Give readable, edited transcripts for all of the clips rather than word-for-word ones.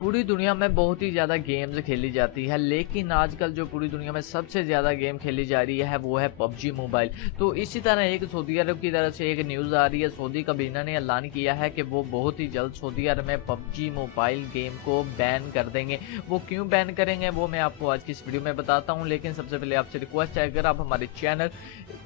पूरी दुनिया में बहुत ही ज़्यादा गेम्स खेली जाती है, लेकिन आजकल जो पूरी दुनिया में सबसे ज़्यादा गेम खेली जा रही है वो है पबजी मोबाइल। तो इसी तरह एक सऊदी अरब की तरफ से एक न्यूज़ आ रही है। सऊदी काबीना ने ऐलान किया है कि वो बहुत ही जल्द सऊदी अरब में पबजी मोबाइल गेम को बैन कर देंगे। वो क्यों बैन करेंगे वो मैं आपको आज की इस वीडियो में बताता हूँ, लेकिन सबसे पहले आपसे रिक्वेस्ट है, अगर आप हमारे चैनल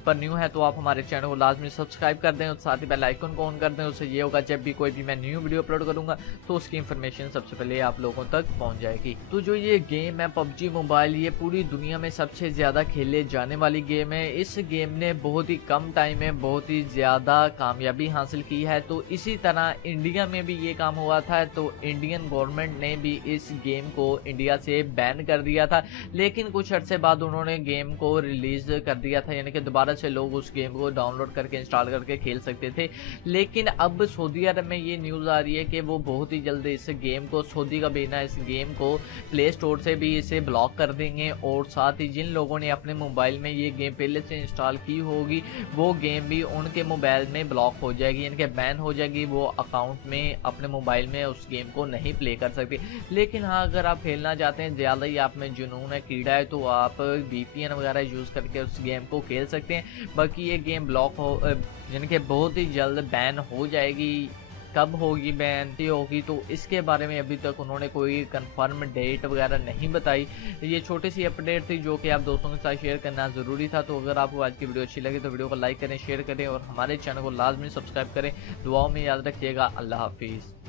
पर न्यू है तो आप हमारे चैनल को लाजमी सब्सक्राइब कर दें और साथ ही बेल आइकन को ऑन कर दें। उससे ये होगा जब भी कोई भी मैं न्यू वीडियो अपलोड करूँगा तो उसकी इन्फॉर्मेशन सबसे पहले आप लोगों तक पहुंच जाएगी। तो जो ये गेम है पबजी मोबाइल, ये पूरी दुनिया में सबसे ज्यादा खेले जाने वाली गेम है। इस गेम ने बहुत ही कम टाइम में बहुत ही ज्यादा कामयाबी हासिल की है। तो इसी तरह इंडिया में भी ये काम हुआ था, तो इंडियन गवर्नमेंट ने भी इस गेम को इंडिया से बैन कर दिया था, लेकिन कुछ अर्से बाद उन्होंने गेम को रिलीज कर दिया था, यानी कि दोबारा से लोग उस गेम को डाउनलोड करके इंस्टॉल करके खेल सकते थे। लेकिन अब सऊदी अरब में ये न्यूज आ रही है कि वो बहुत ही जल्द इस गेम को, सऊदी का बिना इस गेम को प्ले स्टोर से भी इसे ब्लॉक कर देंगे, और साथ ही जिन लोगों ने अपने मोबाइल में ये गेम पहले से इंस्टॉल की होगी वो गेम भी उनके मोबाइल में ब्लॉक हो जाएगी, यानी कि बैन हो जाएगी। वो अकाउंट में अपने मोबाइल में उस गेम को नहीं प्ले कर सकते। लेकिन हाँ, अगर आप खेलना चाहते हैं, ज़्यादा ही आप में जुनून है, कीड़ा है, तो आप VPN वगैरह यूज़ करके उस गेम को खेल सकते हैं। बाकी ये गेम ब्लॉक हो, यानी कि बहुत ही जल्द बैन हो जाएगी। कब होगी बैन होगी तो इसके बारे में अभी तक उन्होंने कोई कंफर्म डेट वगैरह नहीं बताई। ये छोटी सी अपडेट थी जो कि आप दोस्तों के साथ शेयर करना ज़रूरी था। तो अगर आपको आज की वीडियो अच्छी लगी तो वीडियो को लाइक करें, शेयर करें और हमारे चैनल को लाजमी सब्सक्राइब करें। दुआओं में याद रखिएगा। अल्लाह हाफिज़।